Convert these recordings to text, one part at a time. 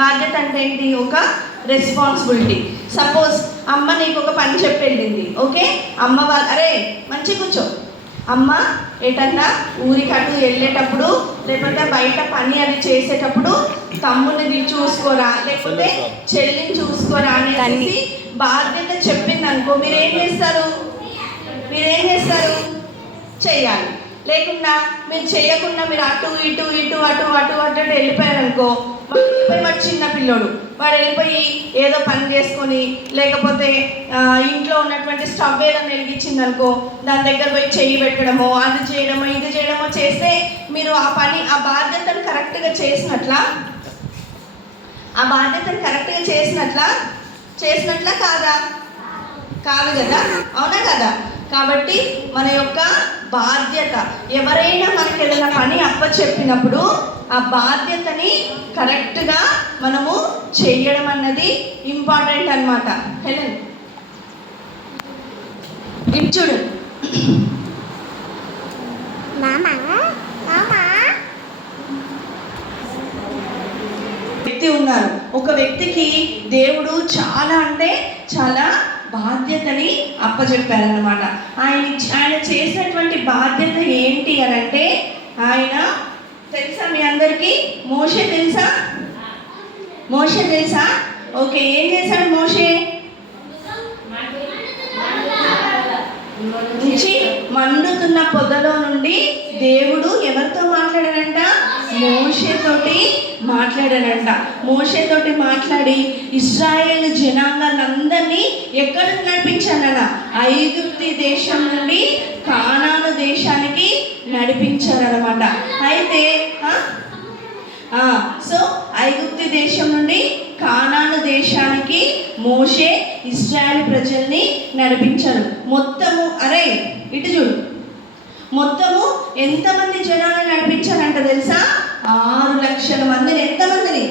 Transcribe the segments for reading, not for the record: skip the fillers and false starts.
బాధ్యత అంటే ఏంటి? ఒక రెస్పాన్సిబిలిటీ. సపోజ్ అమ్మ నీకు ఒక పని చెప్పి వెళ్ళింది, ఓకే? అమ్మ అరే మంచి కూర్చో, అమ్మ ఎటన్నా ఊరికటు వెళ్ళేటప్పుడు లేకపోతే బయట పని అది చేసేటప్పుడు తమ్ముడిని చూసుకోరా లేకపోతే చెల్లిని చూసుకోరా అనేసి బాధ్యత చెప్పింది అనుకో, మీరేం చేస్తారు? చెయ్యాలి. లేకుండా మీరు చేయకుండా మీరు అటు ఇటు ఇటు అటు అటు అటు వెళ్ళిపోయారనుకో, వాడు చిన్న పిల్లోడు, వాడు వెళ్ళిపోయి ఏదో పని చేసుకొని లేకపోతే ఇంట్లో ఉన్నటువంటి స్టవ్ ఏదైనా వెలిగించింది అనుకో, దాని దగ్గర పోయి చెయ్యి పెట్టడమో అది చేయడమో ఇది చేయడమో చేస్తే మీరు ఆ బాధ్యతను కరెక్ట్గా చేసినట్లా? ఆ బాధ్యతను కరెక్ట్గా చేసినట్లా కాదా? కాదు కదా, అవునా కదా? కాబట్టి మన యొక్క బాధ్యత, ఎవరైనా మనకి ఏదైనా పని అప్పచెప్పినప్పుడు ఆ బాధ్యతని కరెక్ట్గా మనము చేయడం అన్నది ఇంపార్టెంట్ అన్నమాట. హెలెన్ ఇటు చూడు. వ్యక్తి ఉన్నారు, ఒక వ్యక్తికి దేవుడు చాలా అంటే చాలా బాధ్యతని అప్పచెప్పారన్నమాట. ఆయన చేసినటువంటి బాధ్యత ఏంటి అని అంటే, ఆయన తెలుసా మీ అందరికీ? మోషే తెలుసా? ఓకే, ఏం చేశాడు మోషే? నుంచి మండుతున్న పొదలో నుండి దేవుడు ఎవరితో మాట్లాడాడంట? మోషేతోటి మాట్లాడి ఇశ్రాయేలు జనాంగాలందరినీ ఎక్కడికి నడిపించాడన్న? ఐగుప్తు దేశం నుండి కానాను దేశానికి నడిపించారనమాట. అయితే సో ఐగుప్తు దేశం నుండి కానాను దేశానికి మోషే ఇశ్రాయేలు ప్రజల్ని నడిపించారు. మొత్తము అరే ఇటు చూడు, మొత్తము ఎంతమంది జనాలను నడిపించారంట తెలుసా? 6 లక్షల మందిని. ఎంతమందిని?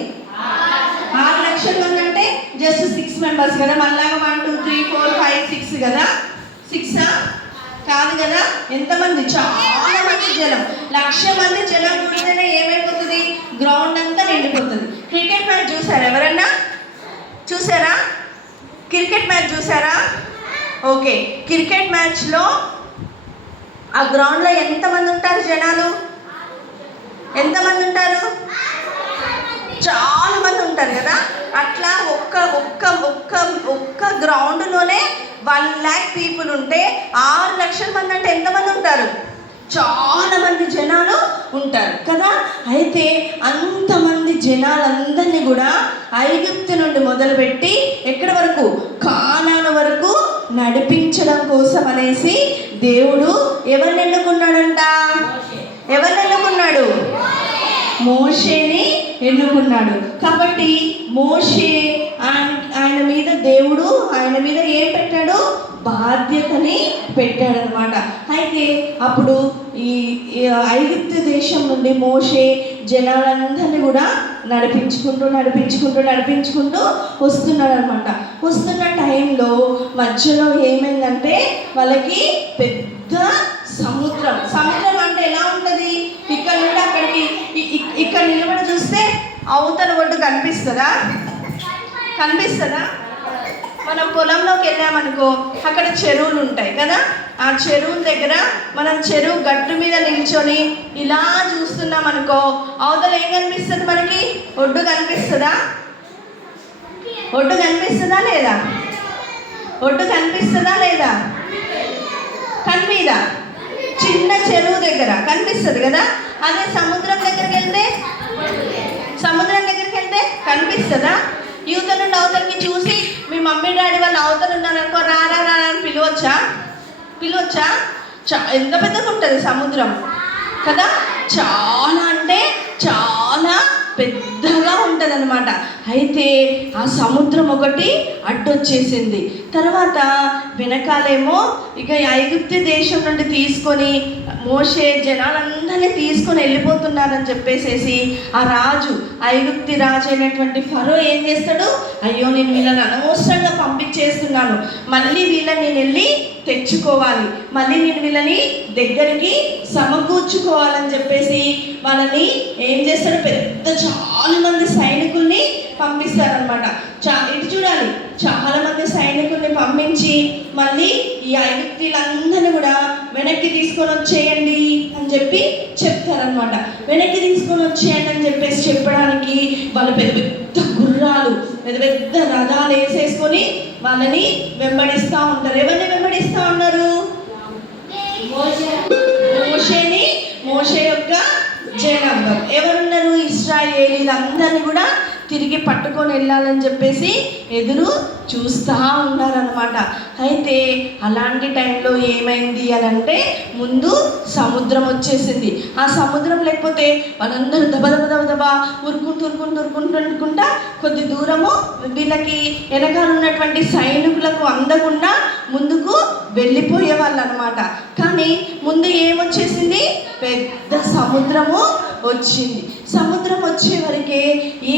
6 లక్షల మంది అంటే జస్ట్ 6 మెంబర్స్ కదా, మళ్ళాగా 1 2 3 4 5 6 కదా, 6 కాదు కదా. ఎంతమంది? చాలా మంది జనం. 1,00,000 మంది జనం కూడితేనే ఏమైపోతుంది? గ్రౌండ్ అంతా నిండిపోతుంది. క్రికెట్ మ్యాచ్ చూసారా? ఎవరన్నా చూసారా? క్రికెట్ మ్యాచ్ చూసారా? ఓకే, క్రికెట్ మ్యాచ్లో ఆ గ్రౌండ్లో ఎంతమంది ఉంటారు జనాలు? ఎంతమంది ఉంటారు? చాలా మంది ఉంటారు కదా. అట్లా ఒక్క గ్రౌండ్లోనే 1,00,000 పీపుల్ ఉంటే 6 లక్షల మంది అంటే ఎంతమంది ఉంటారు? చాలా మంది జనాలు ఉంటారు కదా. అయితే అంతమంది జనాలందరినీ కూడా ఐగుప్తు నుండి మొదలుపెట్టి ఎక్కడి వరకు? కానాను వరకు నడిపించడం కోసం అనేసి దేవుడు ఎవరిని ఎన్నుకున్నాడంట? మోషేని ఎన్నుకున్నాడు. కాబట్టి మోషే ఆయన మీద దేవుడు ఏం పెట్టాడు? బాధ్యతని పెట్టాడనమాట. అయితే అప్పుడు ఈ ఐగుప్తు దేశం నుండి మోషే జనాలందరినీ కూడా నడిపించుకుంటూ వస్తున్నాడు అనమాట. వస్తున్న టైంలో మధ్యలో ఏమైందంటే వాళ్ళకి పెద్ద సముద్రం అంటే ఎలా ఉంటుంది? ఇక్కడ నుండి అక్కడికి ఇక్కడ నిలబడి చూస్తే అవతల ఒడ్డు కనిపిస్తుందా? మనం పొలంలోకి వెళ్ళామనుకో, అక్కడ చెరువులు ఉంటాయి కదా. ఆ చెరువుల దగ్గర మనం చెరువు గట్టు మీద నిల్చొని ఇలా చూస్తున్నాం అనుకో, అవతల ఏం కనిపిస్తుంది మనకి? ఒడ్డు కనిపిస్తుందా లేదా? కనిపిదా? చిన్న చెరువు దగ్గర కనిపిస్తుంది కదా. అదే సముద్రం దగ్గరికి వెళ్తే కనిపిస్తుందా? యువత నుండి అవతలకి చూసి మీ మమ్మీ డాడీ వాళ్ళు అవతలు ఉన్నారనుకో, రా అని పిలవచ్చా? ఎంత పెద్దగా ఉంటుంది సముద్రం కదా. చాలా అంటే చాలా పెద్దగా ఉంటుంది అనమాట. అయితే ఆ సముద్రం ఒకటి అడ్డొచ్చేసింది. తర్వాత వెనకాలేమో ఇక ఐగుప్తు దేశం నుండి తీసుకొని మోషే జనాలందరినీ తీసుకొని వెళ్ళిపోతున్నారని చెప్పేసేసి ఆ ఐగుప్తు రాజు అయినటువంటి ఫరో ఏం చేస్తాడు? అయ్యో, నేను వీళ్ళని అనవసరంగా పంపించేస్తున్నాను, మళ్ళీ వీళ్ళని నేను వెళ్ళి తెచ్చుకోవాలి, మళ్ళీ నేను వీళ్ళని దగ్గరికి సమకూర్చుకోవాలని చెప్పేసి వాళ్ళని ఏం చేస్తాడు? చాలా మంది సైనికుల్ని పంపిస్తారనమాట. ఇటు చూడాలి, చాలా మంది సైనికుల్ని పంపించి మళ్ళీ ఈ ఐగుప్తీయులందరినీ కూడా వెనక్కి తీసుకొని వచ్చేయండి అని చెప్పి చెప్తారనమాట. వెనక్కి తీసుకొని వచ్చేయండి అని చెప్పేసి చెప్పడానికి వాళ్ళు పెద్ద పెద్ద గుర్రాలు, పెద్ద పెద్ద రథాలు వేసేసుకొని వాళ్ళని వెంబడిస్తూ ఉంటారు. ఎవరిని వెంబడిస్తూ ఉన్నారు? మోషే యొక్క జనాంగం. ఎవరున్నారు? ఇశ్రాయేలీలందరినీ కూడా తిరిగి పట్టుకొని వెళ్ళాలని చెప్పేసి ఎదురు చూస్తూ ఉన్నారనమాట. అయితే అలాంటి టైంలో ఏమైంది అని అంటే ముందు సముద్రం వచ్చేసింది. ఆ సముద్రం లేకపోతే వాళ్ళందరూ దబా ఉరుకుంటా కొద్ది దూరము వీళ్ళకి వెనకాల ఉన్నటువంటి సైనికులకు అందకుండా ముందుకు వెళ్ళిపోయే వాళ్ళు అనమాట. కానీ ముందు ఏమొచ్చేసింది? పెద్ద సముద్రము వచ్చింది. సముద్రం వచ్చే వరకే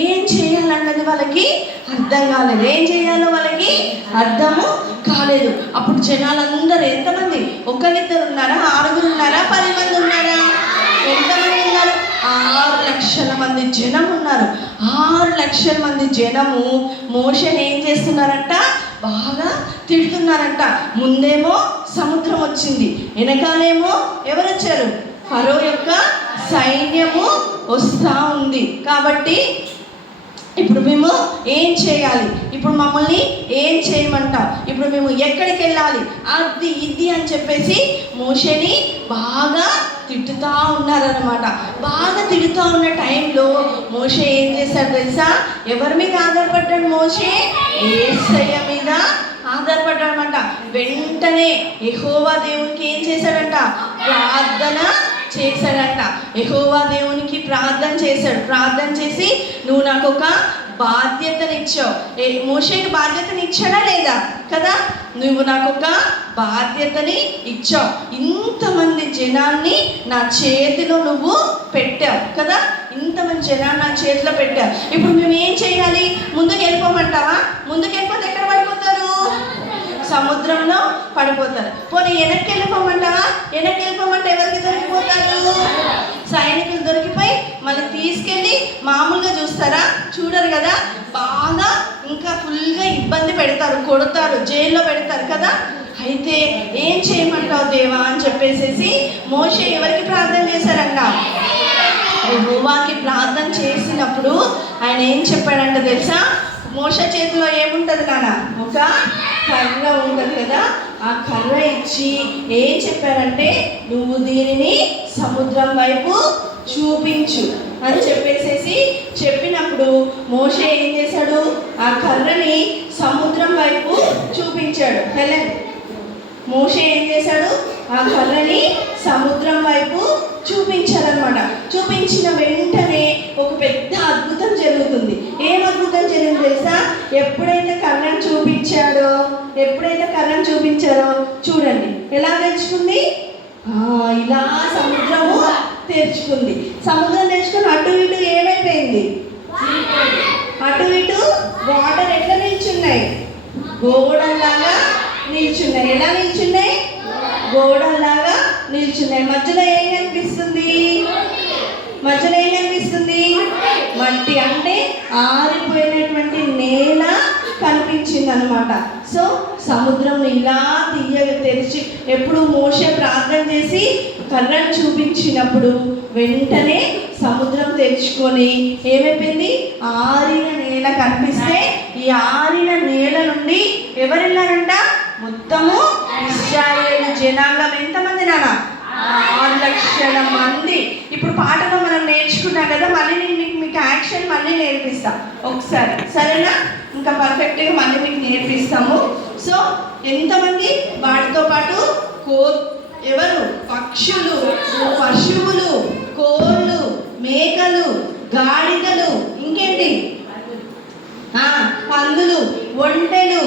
ఏం చేయాలన్నది వాళ్ళకి అర్థం కాలేదు. ఏం చేయాలో వాళ్ళకి అర్థము కాలేదు. అప్పుడు జనాలందరూ ఎంతమంది? ఒకరిద్దరు ఉన్నారా? 6 ఉన్నారా? 10 మంది ఉన్నారా? ఎంతమంది ఉన్నారు? 6 లక్షల మంది జనం ఉన్నారు. 6 లక్షల మంది జనము మోషేని ఏం చేస్తున్నారంట? బాగా తిడుతున్నారంట. ముందేమో సముద్రం వచ్చింది, వెనకాలేమో ఎవరు వచ్చారు? ఫరో యొక్క సైన్యము వస్తూ ఉంది. కాబట్టి ఇప్పుడు మేము ఏం చేయాలి? ఇప్పుడు మమ్మల్ని ఏం చేయమంటావు? ఇప్పుడు మేము ఎక్కడికి వెళ్ళాలి? అది ఇది అని చెప్పేసి మోషేని బాగా తిట్టుతూ ఉన్నారనమాట. బాగా తిడుతూ ఉన్న టైంలో మోషే ఏం చేశాడు తెలుసా? ఎవరి మీద ఆధారపడ్డాడు? మోషే యేసయ్య మీద ఆధారపడ్డాడనమాట. వెంటనే యెహోవా దేవునికి ఏం చేశాడంట? ప్రార్థన చేశాడంట. యెహోవా దేవునికి ప్రార్థన చేశాడు. ప్రార్థన చేసి, నువ్వు నాకు ఒక బాధ్యతనిచ్చావు. మోషేకి బాధ్యతని ఇచ్చాడా లేదా? కదా, నువ్వు నాకు ఒక బాధ్యతని ఇచ్చావు. ఇంతమంది జనాన్ని నా చేతిలో నువ్వు పెట్టావు కదా, ఇంతమంది జనాన్ని నా చేతిలో పెట్టావు. ఇప్పుడు మేము ఏం చేయాలి? ముందుకు వెళ్ళిపోమంటావా? ముందుకు వెళ్ళిపోతే ఎక్కడ పడిపోతారు? సముద్రంలో పడిపోతారు. పోనీ వెనక్కి వెళ్ళిపోమంటావా? వెనక్కి వెళ్ళిపోమంటే ఎవరికి దొరికిపోతారు? సైనికులు దొరికిపోయి మళ్ళీ తీసుకెళ్ళి మామూలుగా చూస్తారా? చూడరు కదా, బాగా ఇంకా ఫుల్గా ఇబ్బంది పెడతారు, కొడతారు, జైల్లో పెడతారు కదా. అయితే ఏం చేయమంటావు దేవా అని చెప్పేసి మోషే ఎవరికి ప్రార్థన చేశారంట? యెహోవాకి ప్రార్థన చేసినప్పుడు ఆయన ఏం చెప్పాడంట తెలుసా? మోషే చేతిలో ఏముంటుంది నాన్న? ఒక కర్ర ఉంటుంది కదా, ఆ కర్ర ఇచ్చి ఏం చెప్పారంటే, నువ్వు దీనిని సముద్రం వైపు చూపించు అని చెప్పేసి చెప్పినప్పుడు మోషే ఏం చేశాడు? ఆ కర్రని సముద్రం వైపు చూపించాడు. మోషే ఏం చేశాడు? ఆ కర్రని సముద్రం వైపు చూపించాడనమాట. చూపించిన వెంటనే ఒక పెద్ద అద్భుతం జరుగుతుంది. ఏం అద్భుతం జరిగింది తెలుసా? ఎప్పుడైతే కర్రను చూపించారో చూడండి ఎలా తెరుచుకుంది. ఇలా సముద్రము తెరుచుకుంది. సముద్రం తెరుచుకుని అటు ఇటు ఏమైపోయింది? అటు ఇటు వాటర్ ఎట్లా నిల్చున్నాయి? గోడల్లాగా నిల్చున్నాయి. ఎలా నిల్చున్నాయి? గోడల్లాగా నిల్చున్నాయి. మధ్యలో ఏం కనిపిస్తుంది? మట్టి, అంటే ఆరిపోయినటువంటి నేల కనిపించింది అనమాట. సో సముద్రం ఇలా తెరిచి, ఎప్పుడు మోషే ప్రార్థన చేసి కర్రను చూపించినప్పుడు వెంటనే సముద్రం తెరుచుకొని ఏమైపోయింది? ఆరిన నేల కనిపిస్తే ఈ ఆరిన నేల నుండి ఎవరు వెళ్ళారంట? మొత్తము ఇశ్రాయేలు జనాంగం. ఎంతమంది నాన్న? 6 లక్షల మంది. ఇప్పుడు పాటలో మనం నేర్చుకున్నాం కదా, మళ్ళీ నేను మీకు యాక్షన్ మళ్ళీ నేర్పిస్తా ఒకసారి, సరేనా? ఇంకా పర్ఫెక్ట్గా మళ్ళీ మీకు నేర్పిస్తాము. సో ఎంతమంది? వాటితో పాటు ఎవరు? పక్షులు, పశువులు, కోళ్ళు, మేకలు, గాడిదలు, ఇంకేంటి? పందులు, ఒంటెలు,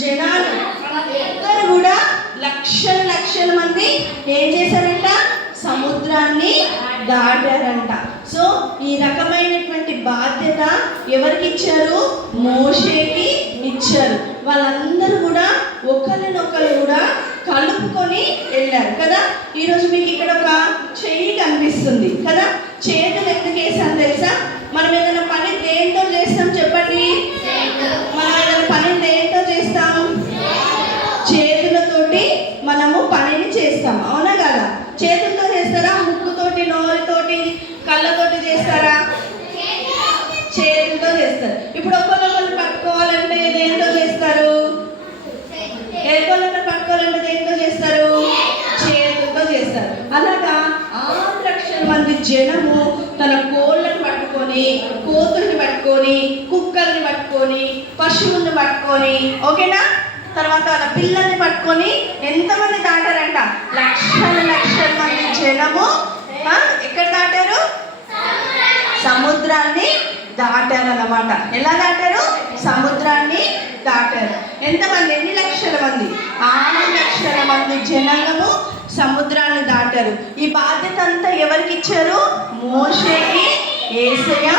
జనాలు అందరూ కూడా లక్షల మంది ఏం చేశారంట? సముద్రాన్ని దాటారంట. సో ఈ రకమైనటువంటి బాధ్యత ఎవరికి ఇచ్చారు? మోషేకి ఇచ్చారు. వాళ్ళందరూ కూడా ఒకరినొకరు కూడా కలుపుకొని వెళ్ళారు కదా. ఈరోజు మీకు ఇక్కడ ఒక చెయ్యి కనిపిస్తుంది కదా. చేతులు ఎందుకు వేసాను తెలుసా? మనం ఏదైనా పని దేంతో చేస్తాం చెప్పండి? ఇప్పుడు ఒకరినొకరు పట్టుకోవాలంటే దేంతో చేస్తారు? ఒకరినొకరు పట్టుకోవాలంటే దేంతో చేస్తారు? చేతులతో చేస్తారు. అలాగా 6 లక్షల మంది జనము తన కోళ్ళని పట్టుకొని, కోతుల్ని పట్టుకొని, కుక్కల్ని పట్టుకొని, పశువుల్ని పట్టుకొని, ఓకేనా, తర్వాత వాళ్ళ పిల్లల్ని పట్టుకొని ఎంతమంది దాటారంట? లక్షల మంది జనము ఎక్కడ దాటారు? సముద్రాన్ని దాటారు అన్నమాట. ఎలా దాటారు? సముద్రాన్ని దాటారు. ఎంతమంది? ఎన్ని లక్షల మంది? 6 లక్షల మంది జనాంగము సముద్రాన్ని దాటారు. ఈ బాధ్యత అంతా ఎవరికి ఇచ్చారు? మోషేకి యేసయ్య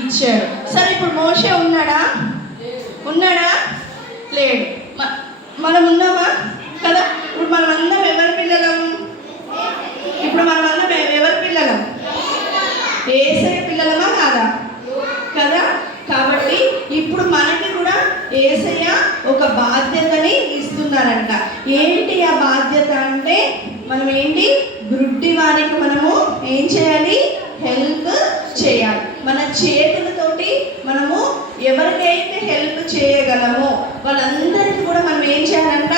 ఇచ్చాడు. సరే, ఇప్పుడు మోషే ఉన్నాడా? లేడు. మనం ఉన్నామా? కదా. ఇప్పుడు మనం అందరం ఎవరి పిల్లలం? ఎవరి పిల్లలం? యేసయ్య పిల్లలమా కాదా? కదా. కాబట్టి ఇప్పుడు మనకి కూడా యేసయ్య ఒక బాధ్యతని ఇస్తున్నారంట. ఏంటి ఆ బాధ్యత అంటే, మనం ఏంటి? గ్రుడ్డి వారికి మనము ఏం చేయాలి? హెల్ప్ చేయాలి. మన చేతులతోటి మనము ఎవరికైతే హెల్ప్ చేయగలమో వాళ్ళందరికీ కూడా మనం ఏం చేయాలంట?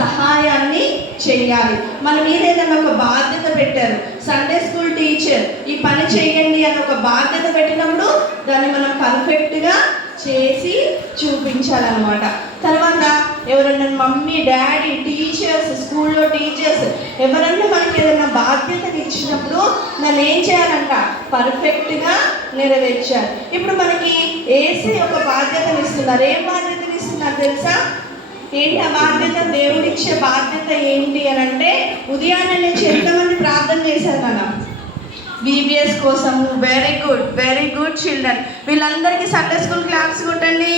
సహాయాన్ని చేయాలి. మన మీద ఏదైనా ఒక బాధ్యత పెట్టారు, సండే స్కూల్ టీచర్ ఈ పని చేయండి అని ఒక బాధ్యత పెట్టినప్పుడు దాన్ని మనం పర్ఫెక్ట్గా చేసి చూపించాలన్నమాట. తర్వాత ఎవరైనా మమ్మీ, డాడీ, టీచర్స్, స్కూల్లో టీచర్స్ ఎవరన్నా మనకి ఏదైనా బాధ్యతని ఇచ్చినప్పుడు దాన్ని ఏం చేయాలంట? పర్ఫెక్ట్గా నెరవేర్చాలి. ఇప్పుడు మనకి ఏసీ ఒక బాధ్యతని ఇస్తున్నారు. ఏం బాధ్యతని ఇస్తున్నారు తెలుసా? ఏంటి ఆ బాధ్యత? దేవుడిచ్చే బాధ్యత ఏంటి అని అంటే, ఉదయాన్నే నుంచి ఎంతమంది ప్రార్థన చేశారు కదా బీబీఎస్ కోసము. Very good children. వీళ్ళందరికీ సండే స్కూల్ క్లాప్స్ కొట్టండి.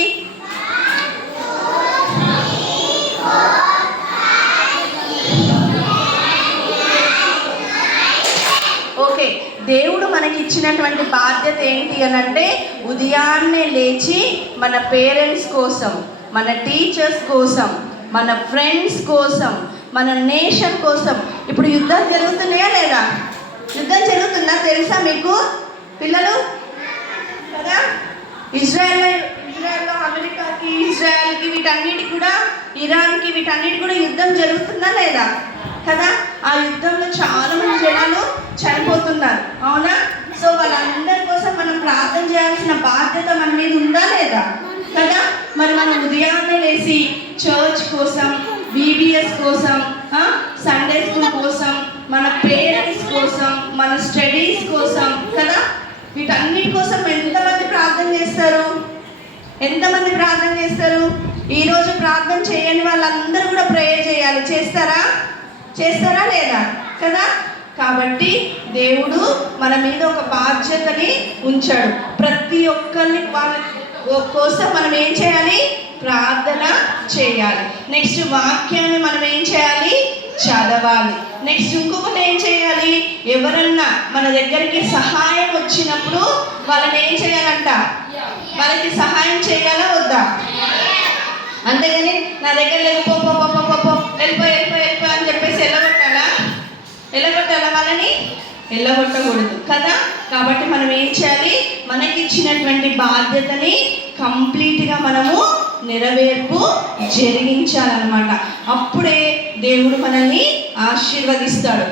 ఓకే, దేవుడు మనకి ఇచ్చినటువంటి బాధ్యత ఏంటి అని అంటే, ఉదయాన్నే లేచి మన పేరెంట్స్ కోసం, మన టీచర్స్ కోసం, మన ఫ్రెండ్స్ కోసం, మన నేషన్ కోసం. ఇప్పుడు యుద్ధాలు జరుగుతున్నాయా లేదా? యుద్ధం జరుగుతుందా తెలుసా మీకు పిల్లలు? కదా. ఇజ్రాయెల్లో అమెరికాకి, ఇజ్రాయెల్కి, వీటన్నిటికి కూడా, ఇరాన్కి, వీటన్నిటికి కూడా యుద్ధం జరుగుతుందా లేదా? కదా. ఆ యుద్ధంలో చాలా మంది జనాలు చనిపోతున్నారు, అవునా? సో వాళ్ళందరి కోసం మనం ప్రార్థన చేయాల్సిన బాధ్యత మన మీద ఉందా లేదా? కదా. మరి మనం ఉదయాన్నే లేచి చర్చ్ కోసం, బీబీఎస్ కోసం, సండే స్కూల్ కోసం, మన పేరెంట్స్ కోసం, మన స్టడీస్ కోసం, కదా, వీటన్నిటి కోసం ఎంతమంది ప్రార్థన చేస్తారు? ఈరోజు ప్రార్థన చేయని వాళ్ళందరూ కూడా ప్రేయర్ చేయాలి. చేస్తారా లేదా? కదా. కాబట్టి దేవుడు మన మీద ఒక బాధ్యతని ఉంచాడు. ప్రతి ఒక్కరిని వాళ్ళ కోసం మనం ఏం చేయాలి? ప్రార్థన చేయాలి. నెక్స్ట్ వాక్యాన్ని మనం ఏం చేయాలి? చదవాలి. నెక్స్ట్ ఇంకొకటి ఏం చేయాలి? ఎవరన్నా మన దగ్గరికి సహాయం వచ్చినప్పుడు వాళ్ళని ఏం చేయాలంట? వాళ్ళకి సహాయం చేయాలా వద్దా? అంతేగాని నా దగ్గర లేదు వెళ్ళిపో అని చెప్పేసి వెళ్ళగొట్టాలా? వాళ్ళని వెళ్ళగొట్టకూడదు కదా. కాబట్టి మనం ఏం చేయాలి? మనకి ఇచ్చినటువంటి బాధ్యతని కంప్లీట్గా మనము నెరవేర్పు జరిగించాలన్నమాట. అప్పుడే దేవుడు మనల్ని ఆశీర్వదిస్తాడు.